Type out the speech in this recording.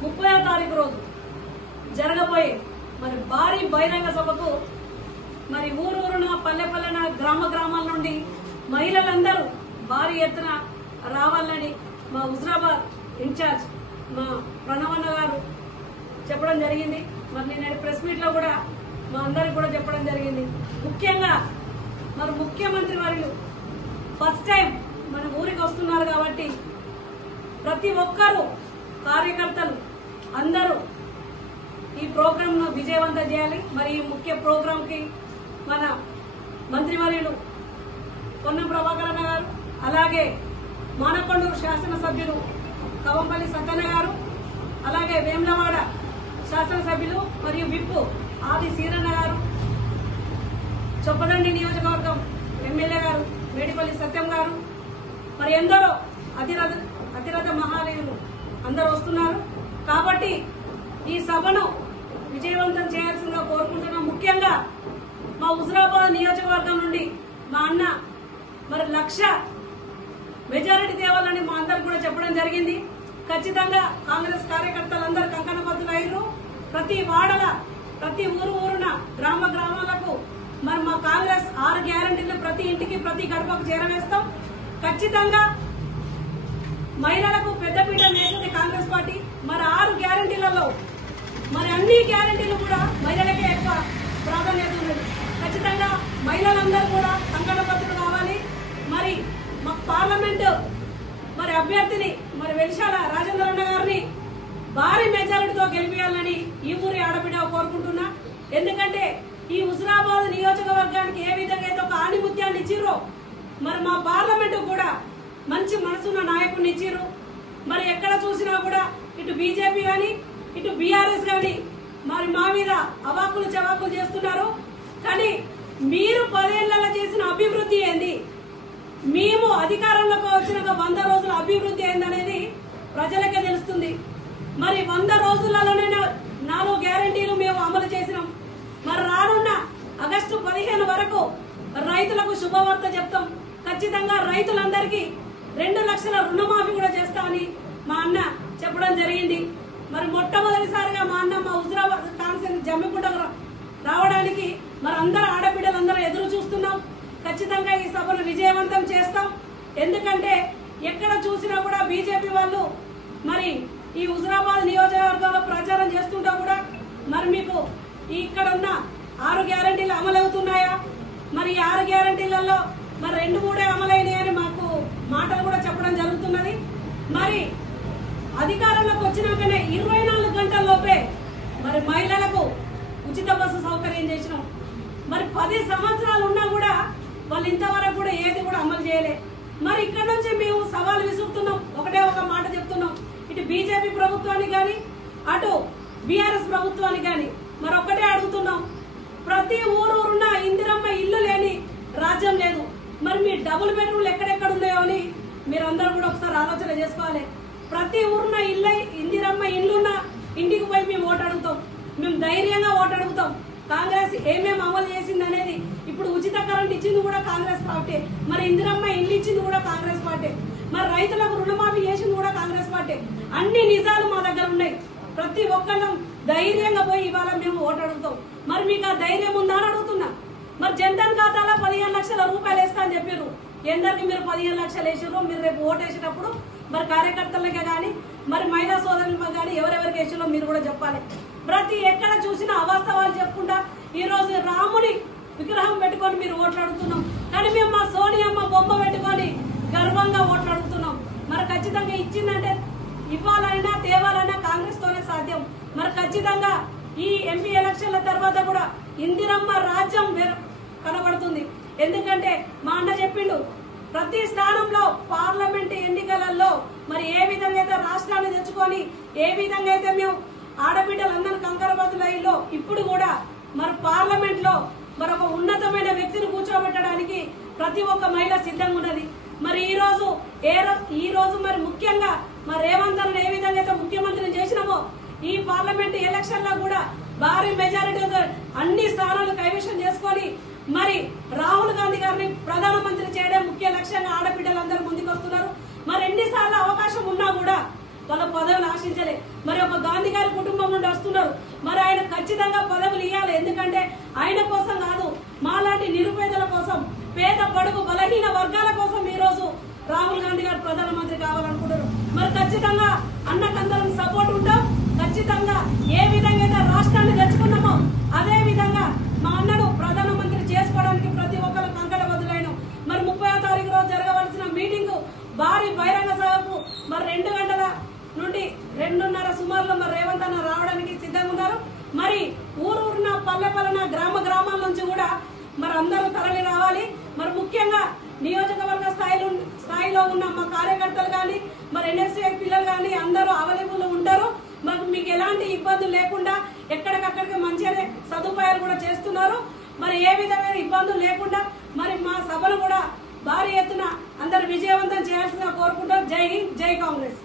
30వ తారీఖు రోజు జరగబోయే మరి భారీ బహిరంగ సభకు మరి ఊరూరున పల్లె పల్లెన గ్రామాల నుండి మహిళలందరూ భారీ ఎత్తున రావాలని మా హుజరాబాద్ ఇన్ఛార్జ్ మా ప్రణవన్న గారు చెప్పడం జరిగింది. మరి నేను ప్రెస్ మీట్ లో కూడా మా అందరికి కూడా చెప్పడం జరిగింది. ముఖ్యంగా మరి ముఖ్యమంత్రి వర్యులు ఫస్ట్ టైం మన ఊరికి వస్తున్నారు కాబట్టి ప్రతి ఒక్కరూ కార్యకర్తలు అందరూ ఈ ప్రోగ్రామ్ ను విజయవంతం చేయాలి. మరి ఈ ముఖ్య ప్రోగ్రామ్ కి మన మంత్రివర్యులు పొన్నం ప్రభాకరన్న గారు, అలాగే మానకొండూరు శాసనసభ్యులు కవంపల్లి సత్తన్న గారు, అలాగే వేములవాడ శాసనసభ్యులు మరియు విప్పు ఆది సీరన్న గారు, చొప్పదండి నియోజకవర్గం ఎమ్మెల్యే గారు మేడిపల్లి సత్యం గారు, మరి ఎందరో అతిరథ మహానీయులు అందరూ వస్తున్నారు. కాబట్టి ఈ సభను విజయవంతం చేయాల్సిందిగా కోరుకుంటున్నాం. ముఖ్యంగా మా హుజరాబాద్ నియోజకవర్గం నుండి మా అన్న మరి 1,00,000 మెజారిటీ తేవాలని మా అందరికి కూడా చెప్పడం జరిగింది. ఖచ్చితంగా కాంగ్రెస్ కార్యకర్తలందరూ కంకణబద్దులయ్యారు. ప్రతి వాడల ప్రతి ఊరున గ్రామాలకు మరి మా కాంగ్రెస్ 6 గ్యారంటీలు ప్రతి ఇంటికి ప్రతి గడపకు చేరవేస్తాం. ఖచ్చితంగా మహిళలకు పెద్దపీట వేసింది కాంగ్రెస్ పార్టీ. మరి 6 గ్యారంటీలలో మరి అన్ని గ్యారంటీలు కూడా మహిళలకే ఎక్కువ ప్రాధాన్యత ఉన్నది. ఖచ్చితంగా మహిళలందరూ కూడా కంకణబద్దులు కావాలి. మరి మా పార్లమెంటు మరి అభ్యర్థిని మరి వెలిశాల రాజేంద్రన్న గారిని భారీ మెజారిటీతో గెలిపించాలని ఈ ఊరి ఆడబిడ్డ కోరుకుంటున్నా. ఎందుకంటే ఈ హుజరాబాద్ నియోజకవర్గానికి ఏ విధంగా అయితే ఒక ఆణిముత్యాన్ని ఇచ్చిర్రో మరి మా పార్లమెంటు కూడా మంచి మనసున్న నాయకుడిని ఇచ్చిర్రు. మరి ఎక్కడ చూసినా కూడా ఇటు బీజేపీ గాని ఇటు బీఆర్ఎస్ గాని మరి మా మీద అవాకులు చవాకులు చేస్తున్నారు. కానీ మీరు 10 ఏళ్లలో చేసిన అభివృద్ధి ఏంది, మేము అధికారంలోకి వచ్చినాక 100 రోజుల అభివృద్ధి ఏందనేది ప్రజలకే తెలుస్తుంది. మరి 100 రోజులలోనే 4 గ్యారంటీలు మేము అమలు చేసినాం. మరి రానున్న ఆగస్టు 15 వరకు రైతులకు శుభవార్త చెప్తాం. ఖచ్చితంగా రైతులందరికీ 2 లక్షల రుణమాఫీ కూడా చేస్తామని మా అన్న చెప్పడం జరిగింది. మరి మొట్టమొదటిసారిగా మా అన్న మా హుజరాబాద్ కాన్సెన్స్ జమ్మికుంటకు రావడానికి మరి అందరూ ఆడబిడ్డలందరూ ఎదురు చూస్తున్నాం. ఖచ్చితంగా ఈ సభను విజయవంతం చేస్తాం. ఎందుకంటే ఎక్కడ చూసినా కూడా బీజేపీ వాళ్ళు మరి ఈ హుజరాబాద్ నియోజకవర్గంలో ప్రచారం చేస్తుంటా కూడా మరి మీకు ఇక్కడ ఉన్న 6 గ్యారంటీలు అమలవుతున్నాయా, మరి 6 గ్యారంటీలలో మరి 2-3 అమలైనాయని మాకు మాటలు కూడా చెప్పడం జరుగుతున్నది. మరి అధికారంలోకి వచ్చినాకనే 24 గంటల్లోపే మరి మహిళలకు ఉచిత బస్సు సౌకర్యం చేసినాం. మరి 10 సంవత్సరాలు ఉన్నా కూడా వాళ్ళు ఇంతవరకు కూడా ఏది కూడా అమలు చేయలే. మరి ఇక్కడ నుంచి మేము సవాల్ విసురుతున్నాం. ఒకటే ఒక మాట చెప్తున్నాం, ఇటు బీజేపీ ప్రభుత్వానికి గాని అటు బీఆర్ఎస్ ప్రభుత్వానికి గాని మరి ఒక్కటే అడుగుతున్నాం, ప్రతి ఊరున్న ఇందిరమ్మ ఇల్లు లేని రాజ్యం లేదు. మరి మీ డబుల్ బెడ్రూమ్లు ఎక్కడెక్కడ ఉన్నాయో అని మీరందరూ కూడా ఒకసారి ఆలోచన చేసుకోవాలి. ప్రతి ఊరున్న ఇందిరమ్మ ఇల్లున్న ఇంటికి పోయి మేము ఓటు అడుగుతాం. మేము ధైర్యంగా ఓటు అడుగుతాం. కాంగ్రెస్ ఏమేమి అమలు చేసింది అనేది, ఇప్పుడు ఉచిత కరెంట్ ఇచ్చింది కూడా కాంగ్రెస్ పార్టీ, మరి ఇందిరమ్మ ఇల్లు ఇచ్చింది కూడా కాంగ్రెస్ పార్టీ, మరి రైతులకు రుణమాఫీ చేసింది కూడా కాంగ్రెస్ పార్టీ. అన్ని నిజాలు మా దగ్గర ఉన్నాయి. ప్రతి ఒక్కళ్ళం ధైర్యంగా పోయి ఇవాళ మేము ఓటు అడుగుతాం. మరి మీకు ఆ ధైర్యం ఉందా అని అడుగుతున్నా. మరి జన్ధన్ ఖాతాలో 15 లక్షల రూపాయలు వేస్తా అని చెప్పారు. ఎందరికి మీరు 15 లక్షలు వేసారో మీరు రేపు ఓటు వేసేటప్పుడు మరి కార్యకర్తలకే గాని మరి మహిళా సోదరులకు గాని ఎవరెవరికి వేసారో మీరు కూడా చెప్పాలి. ప్రతి ఎక్కడ చూసినా అవాస్తవాలు చెప్పుకుంటా ఈ రోజు రాముని విగ్రహం పెట్టుకొని మీరు ఓట్లు అడుగుతున్నాం. కానీ మేము మా సోనియమ్మ బొమ్మ పెట్టుకొని గర్వంగా ఓట్లు అడుగుతున్నాం. మరి ఖచ్చితంగా ఇచ్చిందంటే ఇవ్వాలన్నా తేవాలన్నా కాంగ్రెస్ తోనే సాధ్యం. మరి ఖచ్చితంగా ఈ ఎంపీ ఎలక్షన్ల తర్వాత కూడా ఇందిరమ్మ రాజ్యం కనబడుతుంది. ఎందుకంటే మా అన్న చెప్పిండు, ప్రతి స్థానంలో పార్లమెంట్ ఎన్నికలలో మరి ఏ విధంగా అయితే రాష్ట్రాన్ని తెచ్చుకొని ఏ విధంగా అయితే మేము ఆడబిడ్డలందరూ కంకరబద్దులైలో ఇప్పుడు కూడా మరి పార్లమెంట్ లో మరి ఒక ఉన్నతమైన వ్యక్తిని కూర్చోబెట్టడానికి ప్రతి ఒక్క మహిళ సిద్ధంగా ఉన్నది. మరి ఈ రోజు మరి ముఖ్యంగా మరి రేవంత్ అన్న ఏ విధంగా అయితే ముఖ్యమంత్రిని చేసినామో ఈ పార్లమెంట్ ఎలక్షన్ లో కూడా భారీ మెజారిటీతో అన్ని స్థానాలు కైవసం చేసుకొని మరి రాహుల్ గాంధీ గారిని ప్రధానమంత్రి చేయడం ముఖ్య లక్ష్యంగా ఆడబిడ్డలందరూ ముందుకు వస్తున్నారు. మరి ఎన్నిసార్లు అవకాశం ఉన్నా కూడా వాళ్ళ పదవులు ఆశించలే. మరి ఒక గాంధీ గారి కుటుంబం నుండి వస్తున్నారు, మరి ఆయన ఖచ్చితంగా పదవులు ఇవ్వాలి. ఎందుకంటే ఆయన కోసం కాదు, మాలాంటి నిరుపేదల కోసం, పేద బడుగు బలహీన వర్గాల కోసం ఈ రోజు రాహుల్ గాంధీ గారు ప్రధానమంత్రి కావాలనుకుంటారు. మరి ఖచ్చితంగా అన్నకందరం సపోర్ట్ ఉంటాం. ఖచ్చితంగా ఏ విధంగా అయితే రాష్ట్రాన్ని తెచ్చుకున్నామో అదే విధంగా మా అన్నను ప్రధానమంత్రి చేసుకోవడానికి ప్రతి ఒక్కరు కంకణబద్దులైన. మరి 30వ తారీఖు రోజు జరగవలసిన మీటింగ్ భారీ బహిరంగ సభకు మరి 2 గంటల నుండి 2:30 సుమారులో మరి రేవంత్ అన్న రావడానికి సిద్ధంగా ఉన్నారు. మరి ఊరూరున పల్లె పల్లెన గ్రామాల నుంచి కూడా మరి అందరూ తరలి రావాలి. మరి ముఖ్యంగా నియోజకవర్గ స్థాయిలో ఉన్న మా కార్యకర్తలు కానీ మరి ఎన్ఎస్సీ పిల్లలు కానీ అందరూ అవైలబుల్ ఉంటారు. మరి మీకు ఎలాంటి ఇబ్బందులు లేకుండా ఎక్కడికక్కడికి మంచిగానే సదుపాయాలు కూడా చేస్తున్నారు. మరి ఏ విధమైన ఇబ్బందులు లేకుండా మరి మా సభను కూడా భారీ ఎత్తున అందరు విజయవంతం చేయాల్సిందిగా కోరుకుంటాం. జై హింద్, జై కాంగ్రెస్.